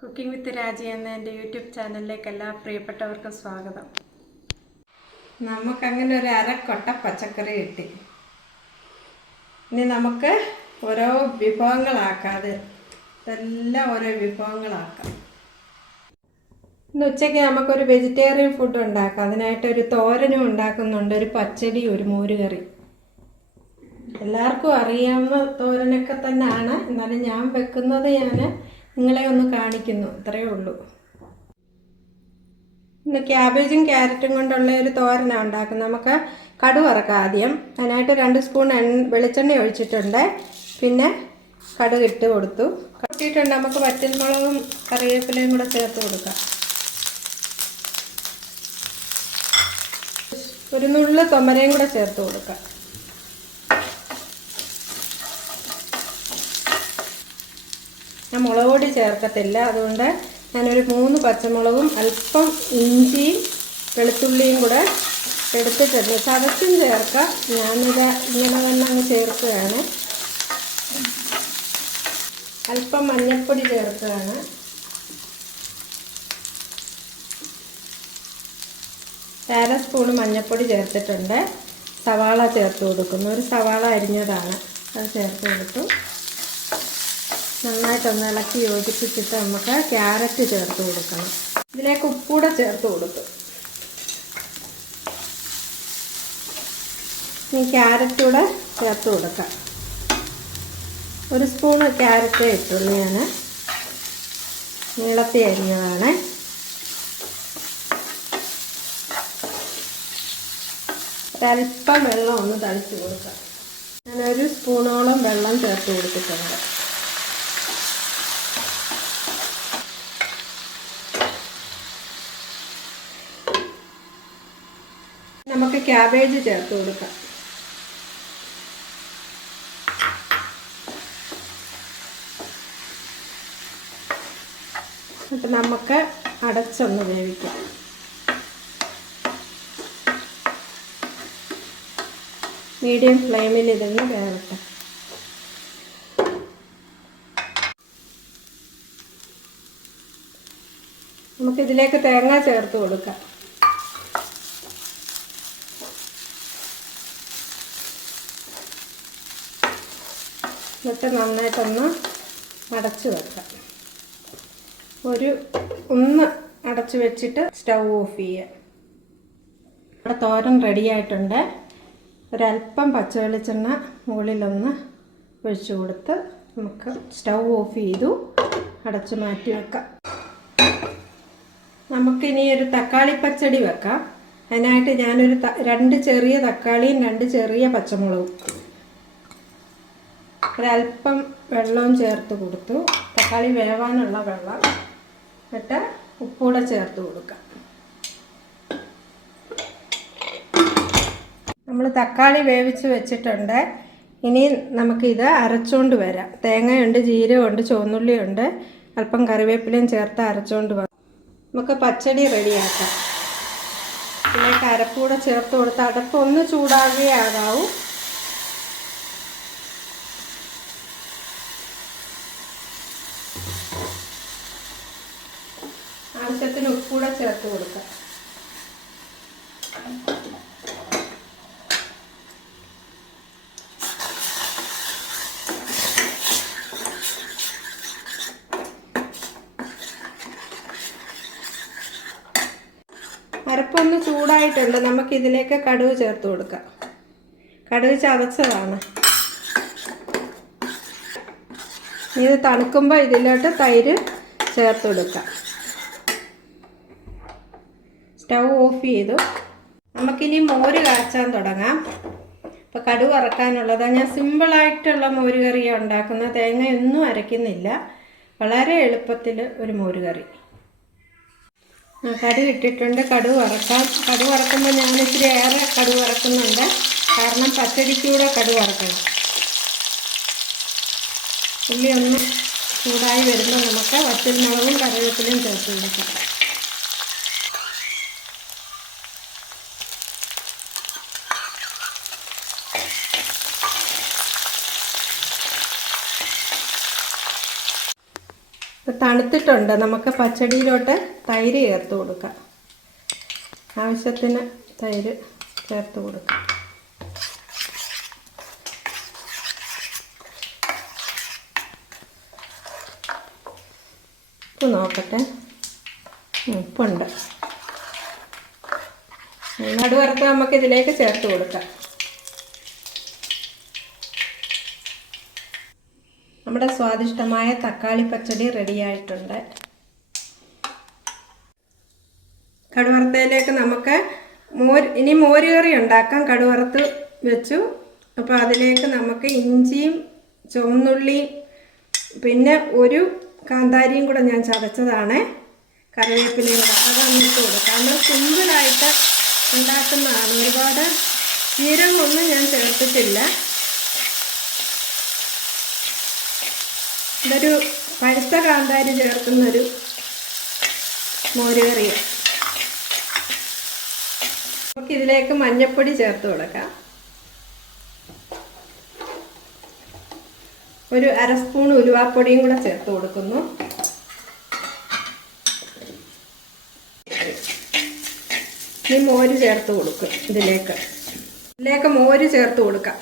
Cooking വിത്ത് രാജി എന്ന എൻ്റെ യൂട്യൂബ് ചാനലിലേക്ക് എല്ലാ പ്രിയപ്പെട്ടവർക്കും സ്വാഗതം. നമുക്കങ്ങനെ ഒരു അരക്കൊട്ട പച്ചക്കറി കിട്ടി. ഇനി നമുക്ക് ഓരോ വിഭവങ്ങളാക്കാം. ഇതെല്ലാം ഓരോ വിഭവങ്ങളാക്കാം. ഇന്ന് ഉച്ചയ്ക്ക് നമുക്കൊരു വെജിറ്റേറിയൻ ഫുഡ് ഉണ്ടാക്കാം. അതിനായിട്ട് ഒരു തോരനും ഉണ്ടാക്കുന്നുണ്ട്, ഒരു പച്ചടി, ഒരു മോരുകറി. എല്ലാവർക്കും അറിയാവുന്ന തോരനൊക്കെ തന്നെയാണ്, എന്നാലും ഞാൻ വെക്കുന്നത് നിങ്ങളെ ഒന്ന് കാണിക്കുന്നു, ഇത്രയേ ഉള്ളൂ. ഇന്ന് ക്യാബേജും ക്യാരറ്റും കൊണ്ടുള്ള ഒരു തോരനാണ് ഉണ്ടാക്കുന്നത്. നമുക്ക് കടുക് വറക്കാം ആദ്യം. അതിനായിട്ട് 2 സ്പൂൺ വെളിച്ചെണ്ണ ഒഴിച്ചിട്ടുണ്ട്. പിന്നെ കടുക് ഇട്ട് കൊടുത്തു. കട്ടിയിട്ടുണ്ട്. നമുക്ക് വറ്റൽമുളകും കറിവേപ്പിലയും കൂടെ ചേർത്ത് കൊടുക്കാം. ഒരു നുള്ളു തൊമരയും കൂടെ ചേർത്ത് കൊടുക്കാം. ഞാൻ മുളക് പൊടി ചേർക്കത്തില്ല, അതുകൊണ്ട് ഞാനൊരു 3 പച്ചമുളകും അല്പം ഇഞ്ചിയും വെളുത്തുള്ളിയും കൂടെ എടുത്തിട്ടുണ്ട്. ചതച്ചും ചേർക്കാം. ഞാനിത് ഇങ്ങനെ തന്നെ അങ്ങ് ചേർക്കുകയാണ്. അല്പം മഞ്ഞൾപ്പൊടി ചേർക്കുകയാണ്. അര സ്പൂൺ മഞ്ഞൾപ്പൊടി ചേർത്തിട്ടുണ്ട്. സവാള ചേർത്ത് കൊടുക്കുന്നു. ഒരു സവാള അരിഞ്ഞതാണ്, അത് ചേർത്ത് കൊടുത്തു. നന്നായിട്ടൊന്ന് ഇളക്കി യോജിപ്പിച്ചിട്ട് നമുക്ക് ക്യാരറ്റ് ചേർത്ത് കൊടുക്കണം. ഇതിലേക്ക് ഉപ്പൂടെ ചേർത്ത് കൊടുത്തു. ഈ ക്യാരറ്റ് കൂടെ ചേർത്ത് കൊടുക്കാം. 1 സ്പൂൺ ക്യാരറ്റ് ഇട്ടുള്ളൂ. ഞാൻ നീളത്തി അരിഞ്ഞതാണ്. ഒരല്പം വെള്ളം ഒന്ന് തളിച്ച് കൊടുക്കാം. ഞാൻ 1 സ്പൂണോളം വെള്ളം ചേർത്ത് കൊടുത്തിട്ടുണ്ട്. നമുക്ക് ക്യാബേജ് ചേർത്ത് കൊടുക്കാം. എന്നിട്ട് നമുക്ക് അടച്ചൊന്ന് വേവിക്കാം. മീഡിയം ഫ്ലെയിമിൽ ഇതൊന്ന് വേവട്ടെ. നമുക്കിതിലേക്ക് തേങ്ങ ചേർത്ത് കൊടുക്കാം. എന്നിട്ട് നന്നായിട്ടൊന്ന് അടച്ച് വെക്കാം. ഒന്ന് അടച്ച് വെച്ചിട്ട് സ്റ്റൗ ഓഫ് ചെയ്യുക. ഇവിടെ തോരൻ റെഡിയായിട്ടുണ്ട്. ഒരല്പം പച്ച വെളിച്ചെണ്ണ മുകളിലൊന്ന് ഒഴിച്ചു കൊടുത്ത് നമുക്ക് സ്റ്റൗ ഓഫ് ചെയ്തു അടച്ച് മാറ്റി വെക്കാം. നമുക്കിനി ഒരു തക്കാളി പച്ചടി വെക്കാം. അതിനായിട്ട് ഞാനൊരു 2 ചെറിയ തക്കാളിയും 2 ചെറിയ പച്ചമുളകും ഒരല്പം വെള്ളവും ചേർത്ത് കൊടുത്തു. തക്കാളി വേവാനുള്ള വെള്ളം. എന്നിട്ട് ഉപ്പൂടെ ചേർത്ത് കൊടുക്കാം. നമ്മൾ തക്കാളി വേവിച്ച് വെച്ചിട്ടുണ്ട്. ഇനി നമുക്കിത് അരച്ചുകൊണ്ട് വരാം. തേങ്ങയുണ്ട്, ജീരകമുണ്ട്, ചുവന്നുള്ളിയുണ്ട്, അല്പം കറിവേപ്പിലയും ചേർത്ത് അരച്ചുകൊണ്ട് വരാം. നമുക്ക് പച്ചടി റെഡിയാക്കാം. ഇതിലേക്ക് അരപ്പൂടെ ചേർത്ത് കൊടുത്ത് അടപ്പ് ഒന്ന് ചൂടാകുകയേ ആകാവൂ. ആവശ്യത്തിന് ഉപ്പൂടെ ചേർത്ത് കൊടുക്കാം. അരപ്പൊന്ന് ചൂടായിട്ടുണ്ട്. നമുക്കിതിലേക്ക് കടുക് ചേർത്ത് കൊടുക്കാം. കടുക് ചതച്ചതാണ്. ഇത് തണുക്കുമ്പോൾ ഇതിലോട്ട് തൈര് ചേർത്ത് കൊടുക്കാം. സ്റ്റൗ ഓഫ് ചെയ്തു. നമുക്കിനി മോര് കാച്ചാൻ തുടങ്ങാം. ഇപ്പോൾ കടുക് വറക്കാനുള്ളതാണ്. ഞാൻ സിമ്പിളായിട്ടുള്ള മോര് കറിയാണ് ഉണ്ടാക്കുന്നത്. തേങ്ങയൊന്നും അരയ്ക്കുന്നില്ല. വളരെ എളുപ്പത്തിൽ ഒരു മോര് കറി. കടുക് ഇട്ടിട്ടുണ്ട്. കടുക് വറക്കാം. കടുക് വറക്കുമ്പോൾ ഞാൻ ഇച്ചിരി ഏറെ കടുക് വറക്കുന്നുണ്ട്. കാരണം പച്ചടിക്കൂടെ കടുക് വറക്കണം. ഉള്ളി ഒന്ന് ചൂടായി വരുമ്പോൾ നമുക്ക് വറ്റൽമുളകും കറിവേപ്പിലയും ചേർത്ത് കൊടുക്കാം. തണുത്തിട്ടുണ്ട്. നമുക്ക് പച്ചടിയിലോട്ട് തൈര് ചേർത്ത് കൊടുക്കാം. ആവശ്യത്തിന് തൈര് ചേർത്ത് കൊടുക്കാം. ഉപ്പ് നോക്കട്ടെ. ഉപ്പുണ്ട്. നടുവറുത്ത് നമുക്ക് ഇതിലേക്ക് ചേർത്ത് കൊടുക്കാം. നമ്മുടെ സ്വാദിഷ്ടമായ തക്കാളി പച്ചടി റെഡിയായിട്ടുണ്ട്. കടുവറുത്തതിലേക്ക് നമുക്ക് ഇനി മോര് കറി ഉണ്ടാക്കാം. കടുവറുത്ത് വെച്ചു. അപ്പോൾ അതിലേക്ക് നമുക്ക് ഇഞ്ചിയും ചുവന്നുള്ളിയും പിന്നെ ഒരു കാന്താരിയും കൂടെ ഞാൻ ചതച്ചതാണ്, കറിവേപ്പിലയും കൂടെ അതൊന്ന് ഇട്ട് കൊടുക്കാം. നമ്മൾ സിമ്പിളായിട്ട് ഉണ്ടാക്കുന്നതാണ്. ഒരുപാട് ജീരകമൊന്നും ഞാൻ ചേർത്തിട്ടില്ല. ഇതൊരു പഴുത്ത കാന്താരി ചേർക്കുന്നൊരു മോര് കറിയാണ്. നമുക്കിതിലേക്ക് മഞ്ഞൾപ്പൊടി ചേർത്ത് കൊടുക്കാം. ഒരു അര സ്പൂൺ ഉലുവാപ്പൊടിയും കൂടെ ചേർത്ത് കൊടുക്കുന്നു. ഇനി മോര് ചേർത്ത് കൊടുക്കും. ഇതിലേക്ക് മോര് ചേർത്ത് കൊടുക്കാം.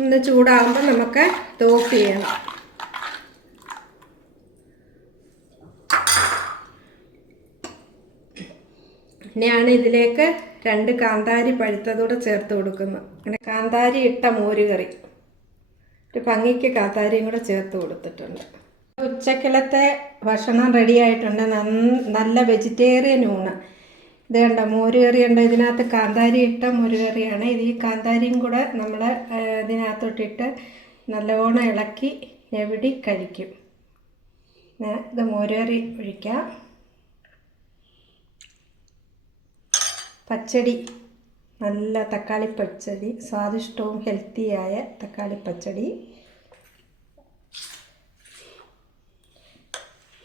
ഒന്ന് ചൂടാകുമ്പോൾ നമുക്ക് ഓഫ് ചെയ്യണം. ഇനിയാണ് ഇതിലേക്ക് 2 കാന്താരി പഴുത്തതൂടെ ചേർത്ത് കൊടുക്കുന്നത്. അങ്ങനെ കാന്താരി ഇട്ട മോര് കറി, ഒരു ഭംഗിക്ക് കാന്താരിയും കൂടെ ചേർത്ത് കൊടുത്തിട്ടുണ്ട്. ഉച്ചക്കലത്തെ ഭക്ഷണം റെഡി ആയിട്ടുണ്ട്. നല്ല വെജിറ്റേറിയൻ ഊണ്. ഇത് കണ്ട മോര് കറി ഉണ്ട്. ഇതിനകത്ത് കാന്താരി ഇട്ട മോര് കറിയാണ്. ഇത് ഈ കാന്താരിയും കൂടെ നമ്മൾ ഇതിനകത്തോട്ടിട്ട് നല്ലവണ്ണം ഇളക്കി ഞെവിടി കഴിക്കും. ഇത് മോര് കറി ഒഴിക്കാം. പച്ചടി, നല്ല തക്കാളി പച്ചടി, സ്വാദിഷ്ടവും ഹെൽത്തിയായ തക്കാളി പച്ചടി.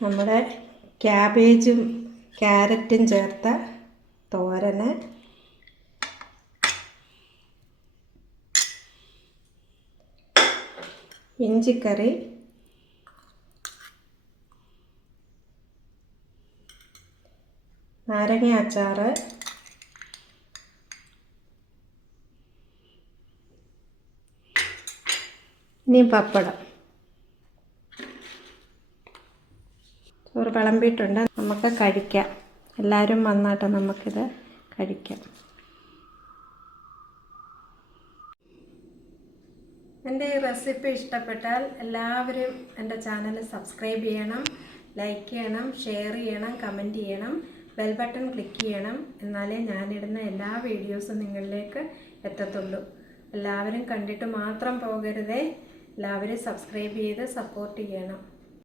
നമ്മുടെ ക്യാബേജും ക്യാരറ്റും ചേർത്ത തോരന്, ഇഞ്ചിക്കറി, നാരങ്ങ അച്ചാറ്, ഇനി പപ്പടം. ചോറ് വിളമ്പിയിട്ടുണ്ട്. നമുക്ക് കഴിക്കാം. എല്ലാവരും വന്നാട്ട് നമുക്കിത് കഴിക്കാം. എൻ്റെ ഈ റെസിപ്പി ഇഷ്ടപ്പെട്ടാൽ എല്ലാവരും എൻ്റെ ചാനൽ സബ്സ്ക്രൈബ് ചെയ്യണം, ലൈക്ക് ചെയ്യണം, ഷെയർ ചെയ്യണം, കമൻറ്റ് ചെയ്യണം, ബെൽ ബട്ടൺ ക്ലിക്ക് ചെയ്യണം. എന്നാലേ ഞാനിടുന്ന എല്ലാ വീഡിയോസും നിങ്ങളിലേക്ക് എത്തത്തുള്ളൂ. എല്ലാവരും കണ്ടിട്ട് മാത്രം പോകരുതേ. എല്ലാവരും സബ്സ്ക്രൈബ് ചെയ്ത് സപ്പോർട്ട് ചെയ്യണം.